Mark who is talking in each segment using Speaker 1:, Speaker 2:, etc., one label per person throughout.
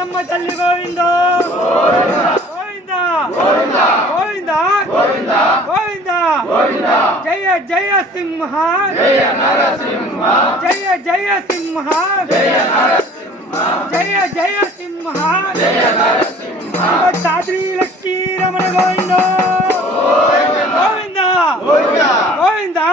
Speaker 1: గంగమ్మ తల్లి గోవిందో. గోవిందా? గోవిందా. గోవిందా? జయ జయ సింహ. జయ జయ సింహ. జయ జయ సింహ. సాద్రి లక్ష్మీ రమణ గోవిందో. గోవిందా? గోవిందా. గోవిందా?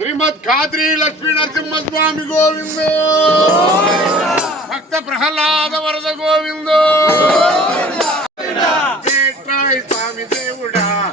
Speaker 2: శ్రీమద్ ఖాద్రి లక్ష్మీ నరసింహస్వామి గోవిందో. భక్త ప్రహ్లాద వరద గోవిందో. స్వామి దేవుడా.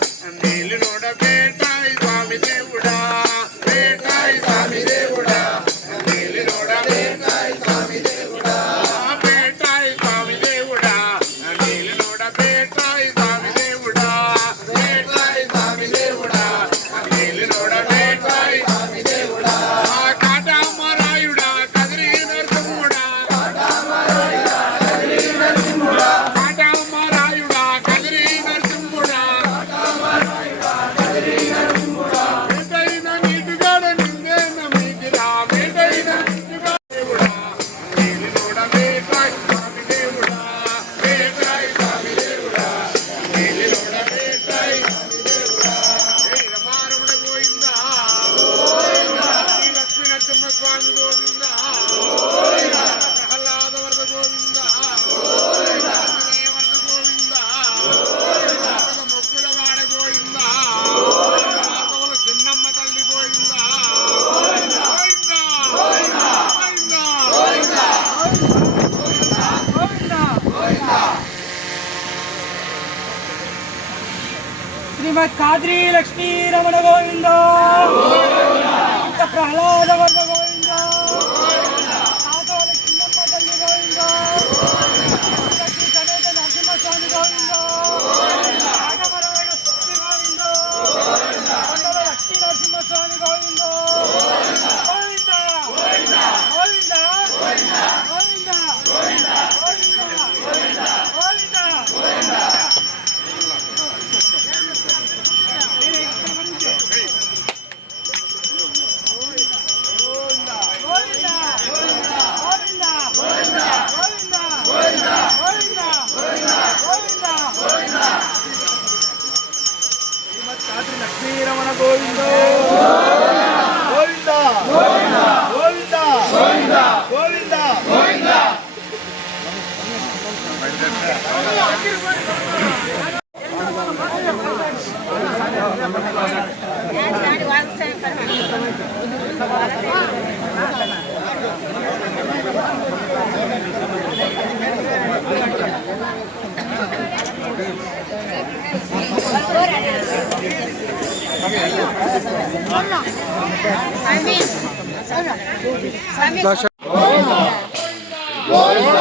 Speaker 2: గోవింద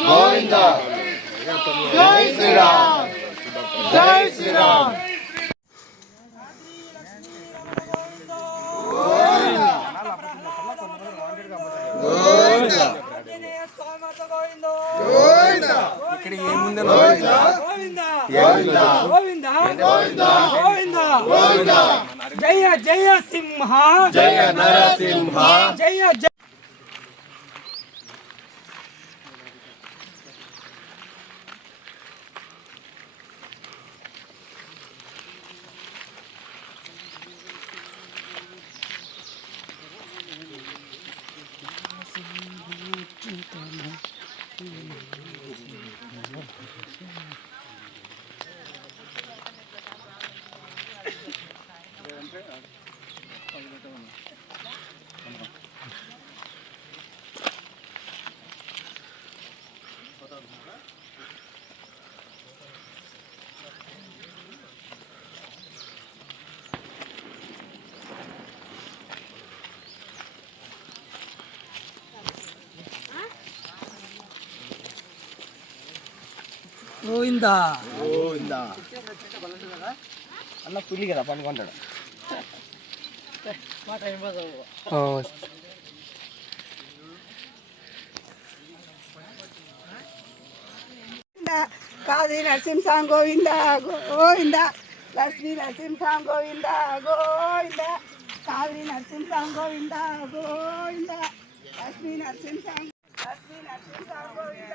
Speaker 2: గోవింద
Speaker 3: ఇక్కడ ఏముందో
Speaker 1: జయ జయ సింహ.
Speaker 2: జయ నరసింహ.
Speaker 1: జయ జయ. ಹೋಯಿಂದ
Speaker 3: ಹೋಯಿಂದ ಅಲ್ಲ ಕುಲ್ಲಿ كده ಬನ್ನಿ ಬಂದರು
Speaker 4: కాది నరసింహ గోవింద గోవింద లక్ష్మీ నరసింహ గోవింద గోవింద కావి Narasimha Govinda Govinda Lakshmi Narasimha Lakshmi Narasimha Govinda.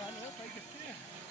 Speaker 2: Paano? 550.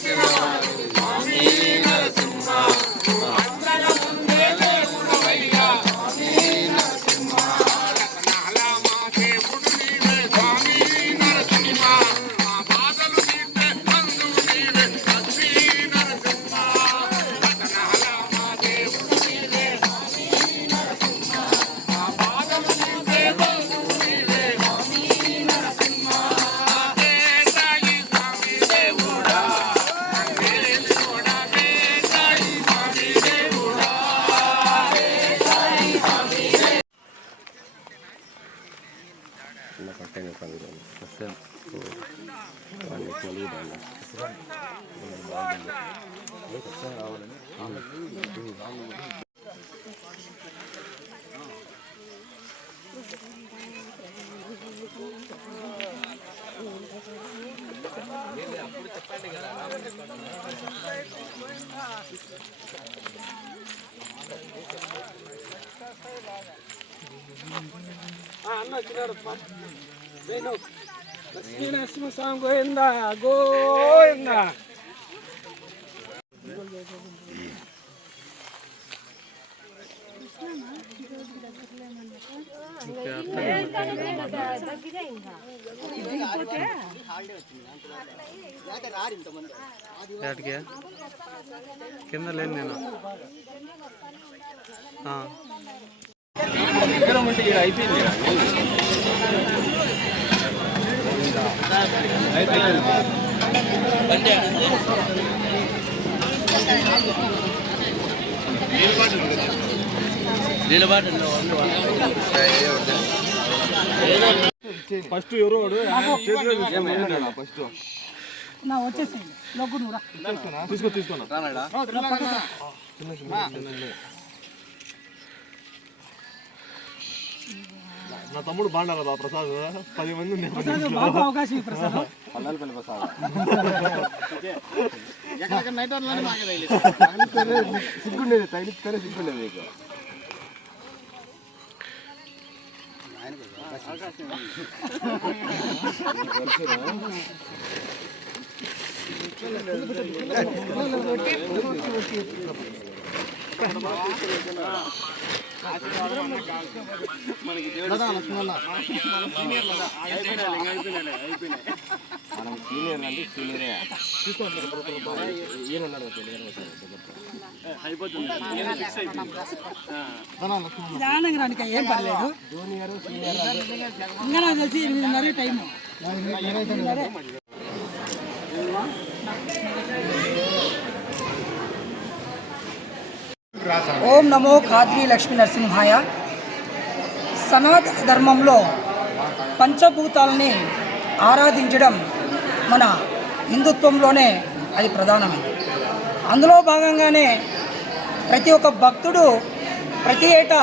Speaker 2: Yes, Your Honor.
Speaker 5: అన్న వచ్చినాడు నేను లక్ష్మీ నరసింహ స్వామి గోవింద గోవింద
Speaker 6: దగ్గరే ఇంకా
Speaker 3: ఏటికి? కింద లేను నేను. ఆ. ఫస్ట్ ఎవరు. ఫస్ట్
Speaker 1: నా వచ్చేసి లోకు నువ్వు రా.
Speaker 3: తీసుకో తీసుకోనా నా తమ్ముడు బాగుండాలి రా ప్రసాద్. పది మంది
Speaker 1: అవకాశం
Speaker 3: సిగ్గుండేది తగిలిస్తేనే సిగ్గుండేది నీకు. మనం సీనియర్ అంటే సీనియరే
Speaker 1: ఏం పర్లేదు. ఇంకా నాకు తెలిసి ఎనిమిదిన్నర టైము. ఓం నమో ఖాద్రి లక్ష్మీ నరసింహాయ. సనాతన ధర్మంలో పంచభూతాలని ఆరాధించడం మన హిందుత్వంలోనే అది ప్రధానమైనది అందులో భాగంగానే ప్రతి ఒక్క భక్తుడు ప్రతి ఏటా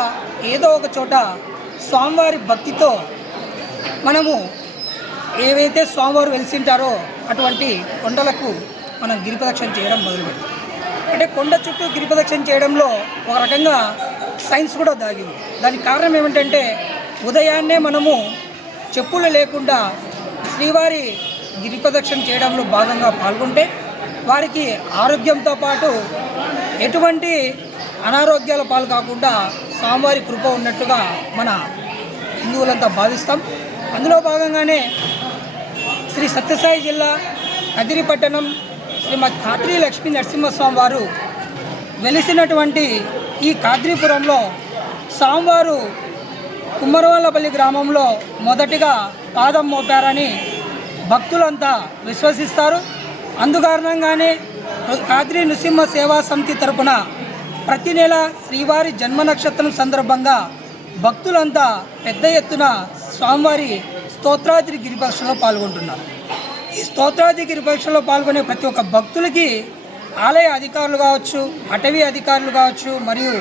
Speaker 1: ఏదో ఒక చోట స్వామివారి భక్తితో మనము ఏవైతే స్వామివారు వెలిసింటారో అటువంటి కొండలకు మనం గిరిప్రదక్షిణ చేయడం మొదలుపెట్టాం. అంటే కొండ చుట్టూ గిరిప్రదక్షిణ చేయడంలో ఒక రకంగా సైన్స్ కూడా దాగింది. దానికి కారణం ఏమిటంటే ఉదయాన్నే మనము చెప్పులు లేకుండా శ్రీవారి గిరిప్రదక్షిణ చేయడంలో భాగంగా పాల్గొంటే వారికి ఆరోగ్యంతో పాటు ఎటువంటి అనారోగ్యాల పాలు కాకుండా స్వామివారి కృప ఉన్నట్టుగా మన హిందువులంతా భావిస్తాం. అందులో భాగంగానే శ్రీ సత్యసాయి జిల్లా అదిరిపట్టణం శ్రీమద్ కాద్రి లక్ష్మీ నరసింహస్వామి వారు వెలిసినటువంటి ఈ కాద్రీపురంలో స్వామివారు కుమ్మరవల్లపల్లి గ్రామంలో మొదటిగా పాదం మోపారని భక్తులంతా విశ్వసిస్తారు. అందుకారణంగానే కాద్రి నృసింహ సేవా సమితి తరపున ప్రతి నెల శ్రీవారి జన్మ నక్షత్రం సందర్భంగా భక్తులంతా పెద్ద ఎత్తున స్వామివారి స్తోత్రాద్రి గిరిపక్షలో పాల్గొంటున్నారు. ఈ స్తోత్రాధికారి పరీక్షలో పాల్గొనే ప్రతి ఒక్క భక్తులకి ఆలయ అధికారులు కావచ్చు అటవీ అధికారులు కావచ్చు మరియు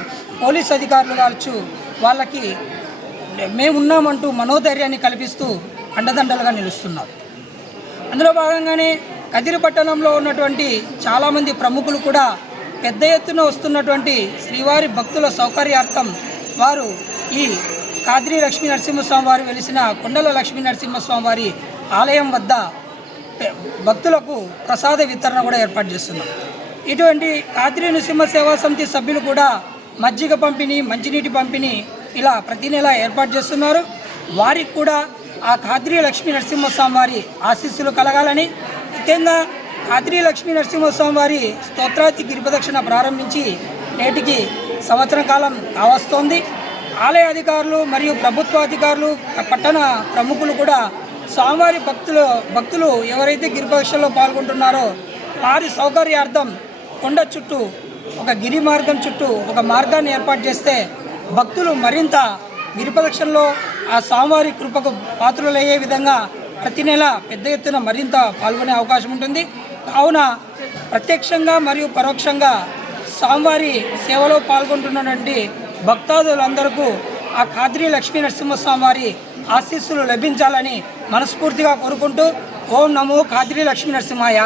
Speaker 1: పోలీస్ అధికారులు కావచ్చు వాళ్ళకి మేమున్నామంటూ మనోధైర్యాన్ని కల్పిస్తూ అండదండలుగా నిలుస్తున్నారు. అందులో భాగంగానే కదిరి పట్టణంలో ఉన్నటువంటి చాలామంది ప్రముఖులు కూడా పెద్ద ఎత్తున వస్తున్నటువంటి శ్రీవారి భక్తుల సౌకర్యార్థం వారు ఈ కాద్రి లక్ష్మీ నరసింహస్వామి వారు వెలిసిన కొండల లక్ష్మీ నరసింహస్వామి వారి ఆలయం వద్ద భక్తులకు ప్రసాద వితరణ కూడా ఏర్పాటు చేస్తున్నాం. ఇటువంటి కాద్రి నృసింహ సేవా సమితి సభ్యులు కూడా మజ్జిగ పంపిణీ మంచినీటి పంపిణీ ఇలా ప్రతి నెల ఏర్పాటు చేస్తున్నారు. వారికి కూడా ఆ కాద్రి లక్ష్మీ నరసింహస్వామి వారి ఆశీస్సులు కలగాలని ముఖ్యంగా కాద్రి లక్ష్మీ నరసింహస్వామి వారి స్తోత్రాతి గిరిప్రదక్షిణ ప్రారంభించి నేటికి సంవత్సరం కాలం కావస్తోంది. ఆలయ అధికారులు మరియు ప్రభుత్వ అధికారులు పట్టణ ప్రముఖులు కూడా స్వామివారి భక్తులు భక్తులు ఎవరైతే గిరిప్రదక్షిణలో పాల్గొంటున్నారో వారి సౌకర్యార్థం కొండ చుట్టూ ఒక గిరి మార్గం చుట్టూ ఒక మార్గాన్ని ఏర్పాటు చేస్తే భక్తులు మరింత గిరిపక్షంలో ఆ స్వామివారి కృపకు పాత్రులయ్యే విధంగా ప్రతి నెల పెద్ద ఎత్తున మరింత పాల్గొనే అవకాశం ఉంటుంది. కావున ప్రత్యక్షంగా మరియు పరోక్షంగా స్వామివారి సేవలో పాల్గొంటున్నటువంటి భక్తాదులందరికీ ఆ ఖాద్రి లక్ష్మీ నరసింహస్వామి వారి ఆశీస్సులు లభించాలని మనస్ఫూర్తిగా కోరుకుంటూ ఓం నమో ఖాద్రి లక్ష్మీ నరసింహాయ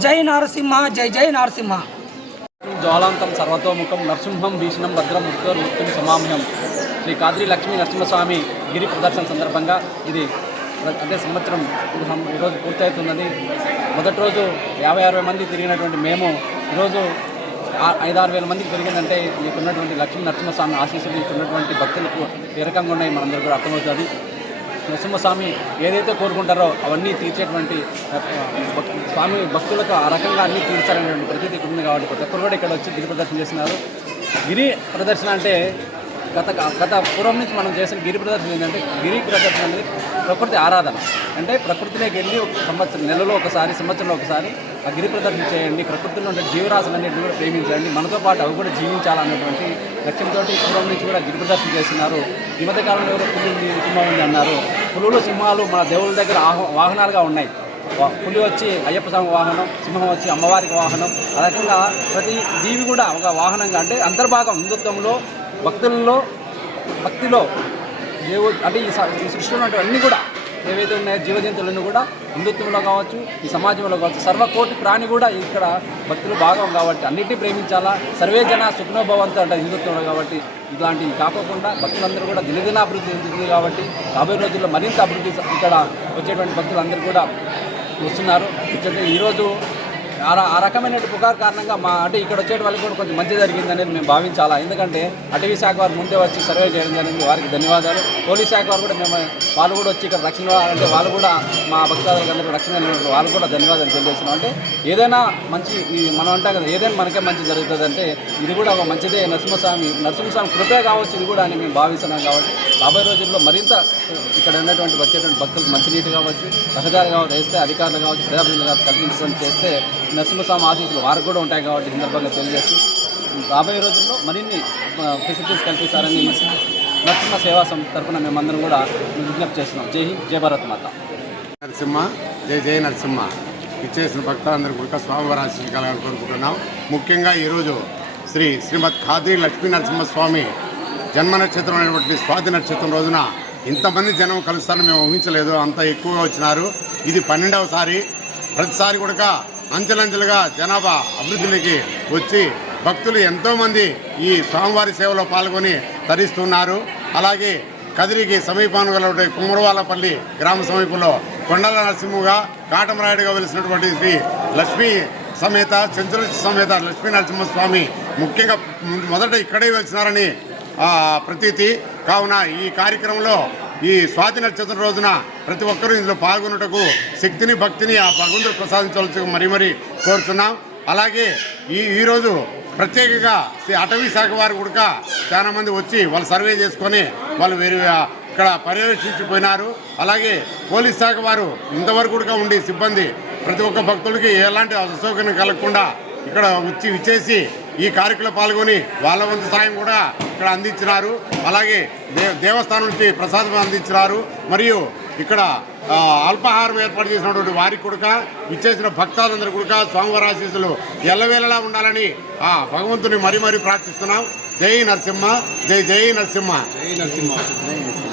Speaker 1: జై నారసింహ జై జై నారసింహ
Speaker 7: జ్వాలాంతం సర్వతోముఖం నరసింహం భీషణం భద్రం ముక్తం సమామ్యం శ్రీ కాద్రి లక్ష్మీ నరసింహస్వామి గిరి ప్రదర్శన సందర్భంగా ఇది ప్ర- అదే సంవత్సరం ఈరోజు పూర్తవుతున్నది మొదటి రోజు యాభై అరవై మంది తిరిగినటువంటి మేము ఈరోజు ఐదారు వేల మందికి పెరిగిందంటే మీకున్నటువంటి లక్ష్మీ నరసింహస్వామి ఆశీస్సులు మీకున్నటువంటి భక్తులకు ఏ రకంగా ఉన్నాయి మనందరూ కూడా అర్థమవుతుంది నరసింహస్వామి ఏదైతే కోరుకుంటారో అవన్నీ తీర్చేటువంటి భక్- స్వామి భక్తులకు ఆ రకంగా అన్నీ తీర్చాలనేటువంటి ప్రతీతి ఉంది కాబట్టి ప్రతి ఒక్కరు కూడా ఇక్కడ వచ్చి గిరి ప్రదర్శన చేస్తున్నారు. గిరి ప్రదర్శన అంటే గత గత పూర్వం నుంచి మనం చేసిన గిరి ప్రదర్శన ఏంటంటే గిరి ప్రదర్శన అనేది ప్రకృతి ఆరాధన. అంటే ప్రకృతిలోకి వెళ్ళి ఒక సంవత్సరం నెలలో ఒకసారి సంవత్సరంలో ఒకసారి ఆ గిరి ప్రదర్శన చేయండి ప్రకృతిలో ఉండే జీవరాశులన్నింటినీ కూడా ప్రేమించండి. మనతో పాటు అవి కూడా జీవించాలన్నటువంటి లక్ష్యంతో పూర్వం నుంచి కూడా గిరి ప్రదర్శన చేస్తున్నారు. ఈ మధ్య కాలంలో పులి సింహం ఉంది అన్నారు. పులులు సింహాలు మన దేవుళ్ళ దగ్గర ఆహ- వాహనాలుగా ఉన్నాయి. పులి వచ్చి అయ్యప్ప స్వామి వాహనం సింహం వచ్చి అమ్మవారికి వాహనం. ఆ రకంగా ప్రతి జీవి కూడా ఒక వాహనంగా అంటే అంతర్భాగం హిందుత్వంలో భక్తుల్లో భక్తిలో దేవు అంటే ఈ ఈ సృష్టిలో ఉన్నటువంటి అన్నీ కూడా ఏవైతే ఉన్నాయో జీవజంతువులన్నీ కూడా హిందుత్వంలో కావచ్చు ఈ సమాజంలో కావచ్చు సర్వకోటి ప్రాణి కూడా ఇక్కడ భక్తులు భాగం కాబట్టి అన్నిటినీ ప్రేమించాలా? సర్వే జన సుఖనోభవంతో అంటే హిందుత్వంలో కాబట్టి ఇలాంటివి కాకోకుండా భక్తులందరూ కూడా దినదిన అభివృద్ధి చెందుతుంది కాబట్టి రాబోయే రోజుల్లో మరింత అభివృద్ధి ఇక్కడ వచ్చేటువంటి భక్తులందరూ కూడా వస్తున్నారు. ఈరోజు ఆ రకమైన ఆ పుకారు కారణంగా మా అంటే ఇక్కడ వచ్చే వాళ్ళకి కూడా కొంచెం మంచి జరిగింది అనేది మేము భావించాలా. ఎందుకంటే అటవీ శాఖ వారు ముందే వచ్చి సర్వే చేయడం జరిగింది. వారికి ధన్యవాదాలు. పోలీస్ శాఖ వారు కూడా మేము వాళ్ళు కూడా వచ్చి ఇక్కడ రక్షణ అంటే వాళ్ళు కూడా మా భక్తాదులకు అందరూ రక్షణ వాళ్ళు కూడా ధన్యవాదాలు తెలియజేస్తున్నాం. అంటే ఏదైనా మంచి మనం అంటాం కదా ఏదైనా మనకే మంచి జరుగుతుంది అంటే ఇది కూడా ఒక మంచిదే. నరసింహస్వామి నరసింహస్వామి కృపే కావచ్చు ఇది కూడా అని మేము భావిస్తున్నాం కాబట్టి రాబోయే రోజుల్లో మరింత ఇక్కడ ఉన్నటువంటి వచ్చేటువంటి భక్తులకు మంచినీటి కావచ్చు రహదారి కావచ్చు వేస్తే అధికారులు కావచ్చు ప్రజాప్రతినిధులు కల్పించడం చేస్తే నరసింహస్వామి ఆశీస్సులు వారికి కూడా ఉంటాయి కాబట్టి సందర్భంగా తెలియజేస్తూ రాబోయే రోజుల్లో మరిన్ని ఫెసిలిటీస్ కల్పిస్తారని నరసింహ సేవా సంస్థ తరఫున మేమందరం కూడా విజ్ఞప్తి చేస్తున్నాం. జై హింద్ జయ భారత్ మాత.
Speaker 2: నరసింహ జై జై నరసింహ. ఇచ్చేసిన భక్తులందరూ కూడా స్వామివారి ఆశీస్సులు కలగాలని కోరుకుంటున్నాం. ముఖ్యంగా ఈరోజు శ్రీ శ్రీమద్ ఖాద్రి లక్ష్మీ నరసింహస్వామి జన్మ నక్షత్రం అనేటువంటి స్వాతి నక్షత్రం రోజున ఇంతమంది జనం కలుస్తారని మేము ఊహించలేదు. అంత ఎక్కువగా వచ్చినారు. ఇది పన్నెండవసారి ప్రతిసారి కూడా అంచెలంచెలుగా జనాభా అభివృద్ధిలోకి వచ్చి భక్తులు ఎంతోమంది ఈ స్వామివారి సేవలో పాల్గొని తరిస్తున్నారు. అలాగే కదిరికి సమీపాన్ని గల కుమ్మరవాలపల్లి గ్రామ సమీపంలో కొండల నరసింహగా కాటమరాయుడుగా వెలిసినటువంటి శ్రీ లక్ష్మీ సమేత చెంచుల సమేత లక్ష్మీ నరసింహస్వామి ముఖ్యంగా మొదట ఇక్కడే వెలిసినారని ప్రతీతి. కావున ఈ కార్యక్రమంలో ఈ స్వాతి నక్షత్రం రోజున ప్రతి ఒక్కరూ ఇందులో పాల్గొనుటకు శక్తిని భక్తిని ఆ భగవంతుడు ప్రసాదించవలసి మరీ మరీ కోరుతున్నాం అలాగే ఈ ఈరోజు ప్రత్యేకంగా శ్రీ అటవీ శాఖ వారు కూడా చాలామంది వచ్చి వాళ్ళు సర్వే చేసుకొని వాళ్ళు వేరే ఇక్కడ పర్యవేక్షించిపోయినారు. అలాగే పోలీస్ శాఖ వారు ఇంతవరకు కూడా ఉండి సిబ్బంది ప్రతి ఒక్క భక్తుడికి ఎలాంటి అసౌకర్యం కలగకుండా ఇక్కడ వచ్చి విచ్చేసి ఈ కార్యక్రమంలో పాల్గొని వాళ్ళ వంతు సాయం కూడా ఇక్కడ అందించినారు. అలాగే దే దేవస్థానం నుంచి ప్రసాదం అందించినారు. మరియు ఇక్కడ అల్పాహారం ఏర్పాటు చేసినటువంటి వారికి కూడా ఇచ్చేసిన భక్తాలందరి కుడక స్వామివారి ఆశీస్సులు ఎల్లవేళలా ఉండాలని ఆ భగవంతుని మరీ మరీ ప్రార్థిస్తున్నాం. జై నరసింహ జై జై నరసింహ. జై నరసింహ.